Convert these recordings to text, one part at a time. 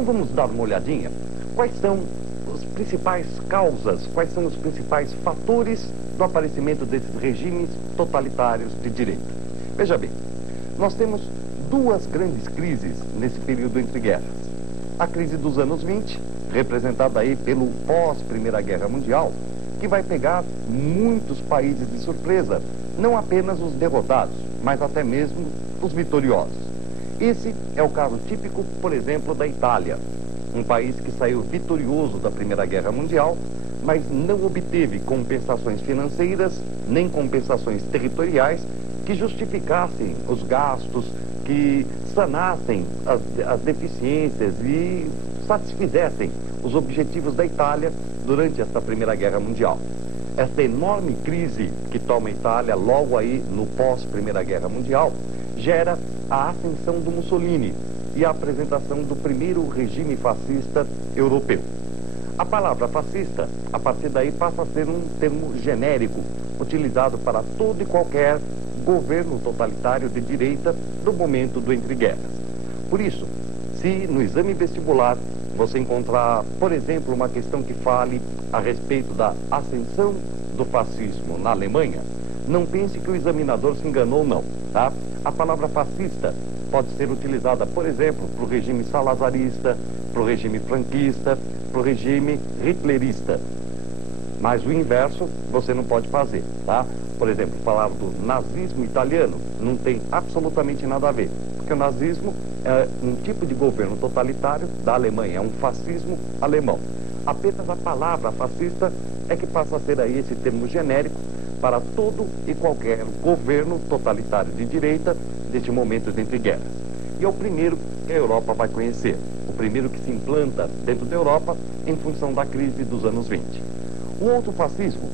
Então vamos dar uma olhadinha. Quais são as principais causas, quais são os principais fatores do aparecimento desses regimes totalitários de direita? Veja bem, nós temos duas grandes crises nesse período entre guerras. A crise dos anos 20, representada aí pelo pós-Primeira Guerra Mundial, que vai pegar muitos países de surpresa, não apenas os derrotados, mas até mesmo os vitoriosos. Esse é o caso típico, por exemplo, da Itália, um país que saiu vitorioso da Primeira Guerra Mundial, mas não obteve compensações financeiras, nem compensações territoriais que justificassem os gastos, que sanassem as deficiências e satisfizessem os objetivos da Itália durante esta Primeira Guerra Mundial. Esta enorme crise que toma a Itália logo aí no pós-Primeira Guerra Mundial gera a ascensão do Mussolini e a apresentação do primeiro regime fascista europeu. A palavra fascista, a partir daí, passa a ser um termo genérico, utilizado para todo e qualquer governo totalitário de direita do momento do entre guerras. Por isso, se no exame vestibular você encontrar, por exemplo, uma questão que fale a respeito da ascensão do fascismo na Alemanha, não pense que o examinador se enganou, não, tá? A palavra fascista pode ser utilizada, por exemplo, para o regime salazarista, para o regime franquista, para o regime hitlerista. Mas o inverso você não pode fazer, tá? Por exemplo, falar do nazismo italiano não tem absolutamente nada a ver, porque o nazismo é um tipo de governo totalitário da Alemanha, é um fascismo alemão. Apenas a palavra fascista é que passa a ser aí esse termo genérico para todo e qualquer governo totalitário de direita deste momento entre guerras. E é o primeiro que a Europa vai conhecer, o primeiro que se implanta dentro da Europa em função da crise dos anos 20. O outro fascismo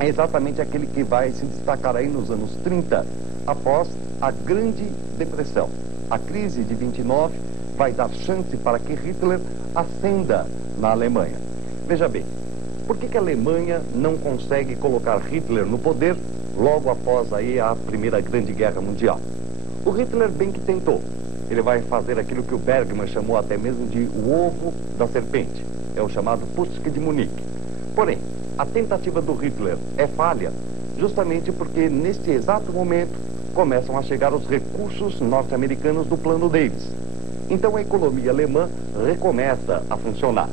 é exatamente aquele que vai se destacar aí nos anos 30, após a Grande Depressão. A crise de 29 vai dar chance para que Hitler ascenda na Alemanha. Veja bem, por que a Alemanha não consegue colocar Hitler no poder logo após aí a Primeira Grande Guerra Mundial? O Hitler bem que tentou. Ele vai fazer aquilo que o Bergman chamou até mesmo de o ovo da serpente. É o chamado Putsch de Munique. Porém, a tentativa do Hitler é falha justamente porque neste exato momento começam a chegar os recursos norte-americanos do plano Davis. Então a economia alemã recomeça a funcionar.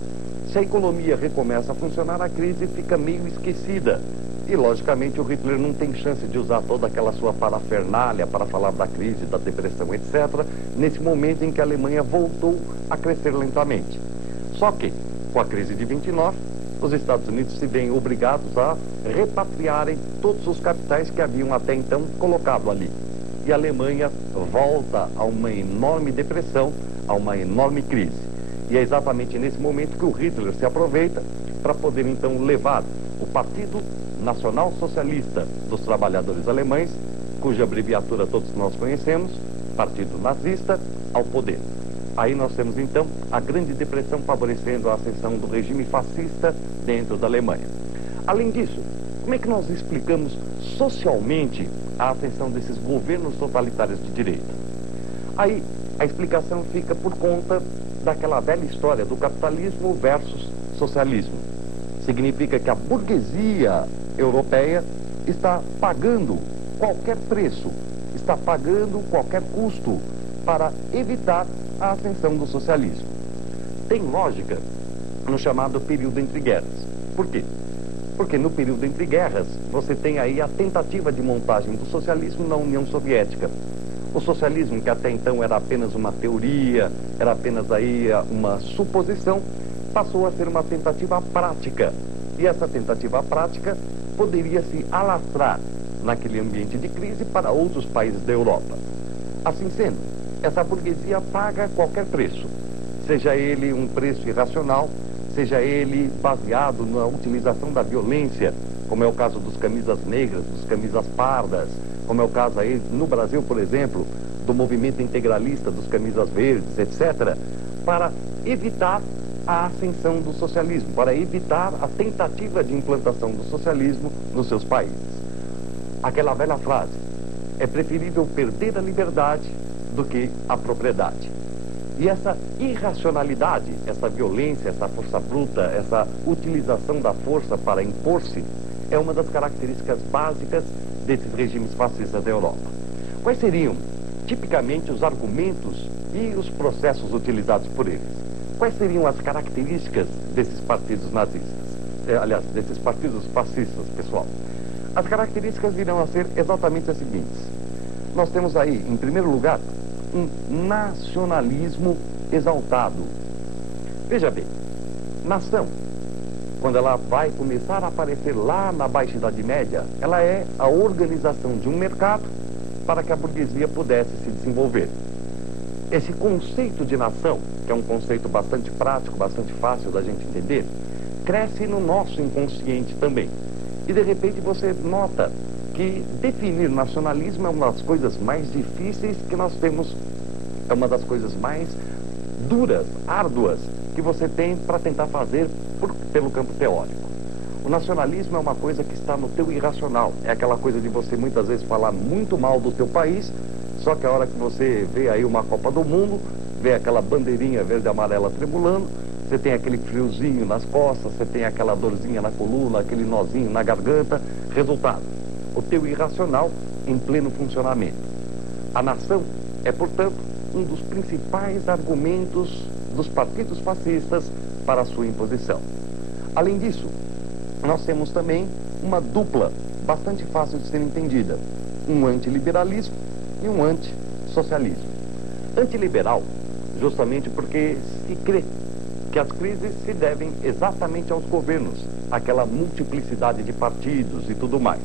Se a economia recomeça a funcionar, a crise fica meio esquecida. E, logicamente, o Hitler não tem chance de usar toda aquela sua parafernália para falar da crise, da depressão, etc., nesse momento em que a Alemanha voltou a crescer lentamente. Só que, com a crise de 29, os Estados Unidos se veem obrigados a repatriarem todos os capitais que haviam até então colocado ali. E a Alemanha volta a uma enorme depressão, a uma enorme crise. E é exatamente nesse momento que o Hitler se aproveita para poder então levar o Partido Nacional Socialista dos Trabalhadores Alemães, cuja abreviatura todos nós conhecemos, Partido Nazista, ao poder. Aí nós temos então a Grande Depressão favorecendo a ascensão do regime fascista dentro da Alemanha. Além disso, como é que nós explicamos socialmente a ascensão desses governos totalitários de direita? Aí a explicação fica por conta daquela velha história do capitalismo versus socialismo. Significa que a burguesia europeia está pagando qualquer preço, está pagando qualquer custo para evitar a ascensão do socialismo. Tem lógica no chamado período entre guerras. Por quê? Porque no período entre guerras você tem aí a tentativa de montagem do socialismo na União Soviética. O socialismo, que até então era apenas uma teoria, era apenas aí uma suposição, passou a ser uma tentativa prática. E essa tentativa prática poderia se alastrar naquele ambiente de crise para outros países da Europa. Assim sendo, essa burguesia paga qualquer preço, seja ele um preço irracional, seja ele baseado na utilização da violência, como é o caso dos camisas negras, dos camisas pardas, como é o caso aí no Brasil, por exemplo, do movimento integralista dos camisas verdes, etc., para evitar a ascensão do socialismo, para evitar a tentativa de implantação do socialismo nos seus países. Aquela velha frase, é preferível perder a liberdade do que a propriedade. E essa irracionalidade, essa violência, essa força bruta, essa utilização da força para impor-se, é uma das características básicas desses regimes fascistas da Europa. Quais seriam, tipicamente, os argumentos e os processos utilizados por eles? Quais seriam as características desses partidos nazistas? Aliás, desses partidos fascistas, pessoal? As características virão a ser exatamente as seguintes. Nós temos aí, em primeiro lugar, um nacionalismo exaltado. Veja bem, nação, quando ela vai começar a aparecer lá na Baixa Idade Média, ela é a organização de um mercado para que a burguesia pudesse se desenvolver. Esse conceito de nação, que é um conceito bastante prático, bastante fácil da gente entender, cresce no nosso inconsciente também. E de repente você nota que definir nacionalismo é uma das coisas mais difíceis que nós temos, é uma das coisas mais duras, árduas, que você tem para tentar fazer pelo campo teórico. O nacionalismo é uma coisa que está no teu irracional, é aquela coisa de você muitas vezes falar muito mal do teu país, só que a hora que você vê aí uma Copa do Mundo, vê aquela bandeirinha verde e amarela tremulando, você tem aquele friozinho nas costas, você tem aquela dorzinha na coluna, aquele nozinho na garganta. Resultado, o teu irracional em pleno funcionamento. A nação é, portanto, um dos principais argumentos dos partidos fascistas para a sua imposição. Além disso, nós temos também uma dupla bastante fácil de ser entendida. Um antiliberalismo e um antissocialismo. Antiliberal, justamente porque se crê que as crises se devem exatamente aos governos, aquela multiplicidade de partidos e tudo mais.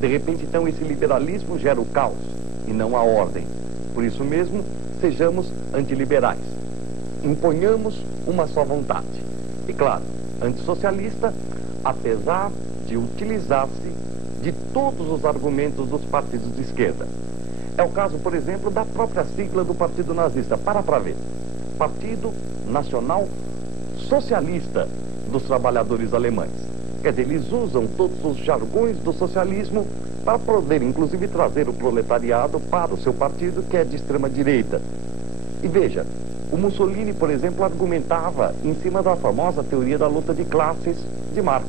De repente, então, esse liberalismo gera o caos e não a ordem. Por isso mesmo, sejamos antiliberais. Imponhamos uma só vontade. E claro, antissocialista, apesar de utilizar-se de todos os argumentos dos partidos de esquerda. É o caso, por exemplo, da própria sigla do Partido Nazista. Para ver. Partido Nacional Socialista dos Trabalhadores Alemães. Quer dizer, eles usam todos os jargões do socialismo para poder, inclusive, trazer o proletariado para o seu partido, que é de extrema-direita. E veja, o Mussolini, por exemplo, argumentava em cima da famosa teoria da luta de classes de Marx.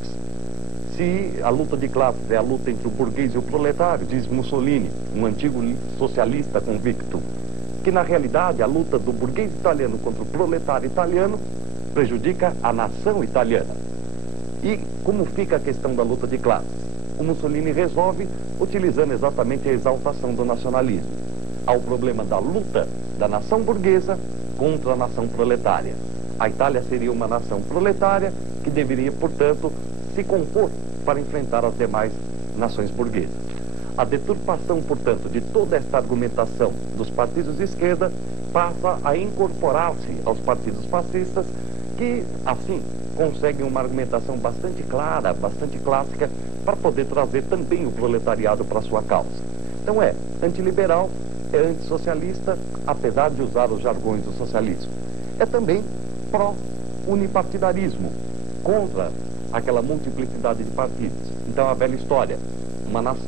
Se a luta de classes é a luta entre o burguês e o proletário, diz Mussolini, um antigo socialista convicto, que na realidade a luta do burguês italiano contra o proletário italiano prejudica a nação italiana. E como fica a questão da luta de classes? O Mussolini resolve utilizando exatamente a exaltação do nacionalismo. Há o problema da luta da nação burguesa contra a nação proletária. A Itália seria uma nação proletária que deveria, portanto, se compor para enfrentar as demais nações burguesas. A deturpação, portanto, de toda esta argumentação dos partidos de esquerda passa a incorporar-se aos partidos fascistas, que, assim, conseguem uma argumentação bastante clara, bastante clássica, para poder trazer também o proletariado para a sua causa. Então é antiliberal, é antissocialista, apesar de usar os jargões do socialismo. É também pró-unipartidarismo, contra aquela multiplicidade de partidos. Então a velha história,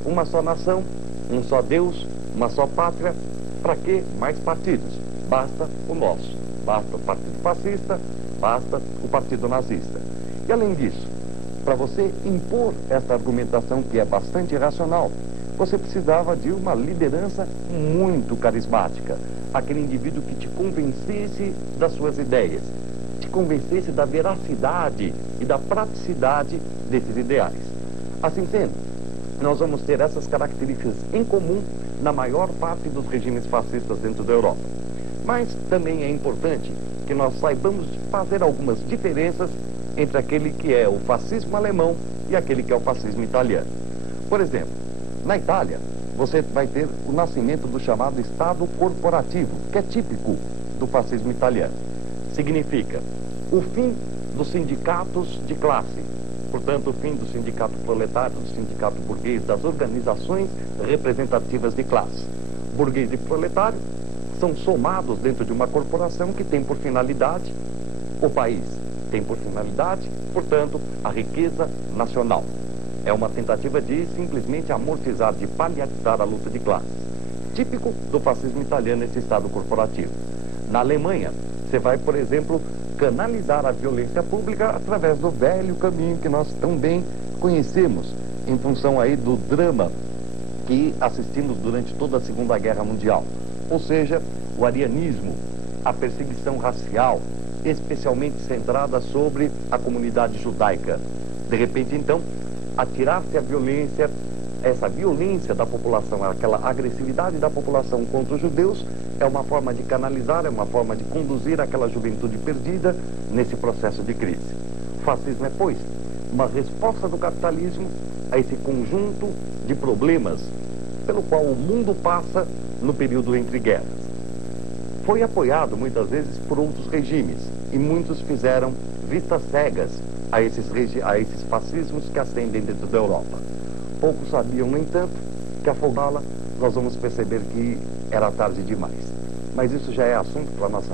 uma só nação, um só Deus, uma só pátria, para que mais partidos? Basta o nosso, basta o Partido Fascista, basta o Partido Nazista. E além disso, para você impor essa argumentação que é bastante irracional, você precisava de uma liderança muito carismática, aquele indivíduo que te convencesse das suas ideias, te convencesse da veracidade e da praticidade desses ideais. Assim sendo, nós vamos ter essas características em comum na maior parte dos regimes fascistas dentro da Europa. Mas também é importante que nós saibamos fazer algumas diferenças entre aquele que é o fascismo alemão e aquele que é o fascismo italiano. Por exemplo, na Itália, você vai ter o nascimento do chamado Estado corporativo, que é típico do fascismo italiano. Significa o fim dos sindicatos de classe, portanto, o fim do sindicato proletário, do sindicato burguês, das organizações representativas de classe. Burguês e proletário são somados dentro de uma corporação que tem por finalidade o país, tem por finalidade, portanto, a riqueza nacional. É uma tentativa de simplesmente amortizar, de paliatizar a luta de classes. Típico do fascismo italiano esse Estado corporativo. Na Alemanha, Você vai, por exemplo, canalizar a violência pública através do velho caminho que nós tão bem conhecemos, em função aí do drama que assistimos durante toda a Segunda Guerra Mundial. Ou seja, o arianismo, a perseguição racial, especialmente centrada sobre a comunidade judaica. De repente, então, atirar-se à violência, essa violência da população, aquela agressividade da população contra os judeus, é uma forma de canalizar, é uma forma de conduzir aquela juventude perdida nesse processo de crise. O fascismo é, pois, uma resposta do capitalismo a esse conjunto de problemas pelo qual o mundo passa no período entre guerras. Foi apoiado muitas vezes por outros regimes e muitos fizeram vistas cegas a esses fascismos que ascendem dentro da Europa. Poucos sabiam, no entanto, que a afogá-la nós vamos perceber que era tarde demais. Mas isso já é assunto para a nossa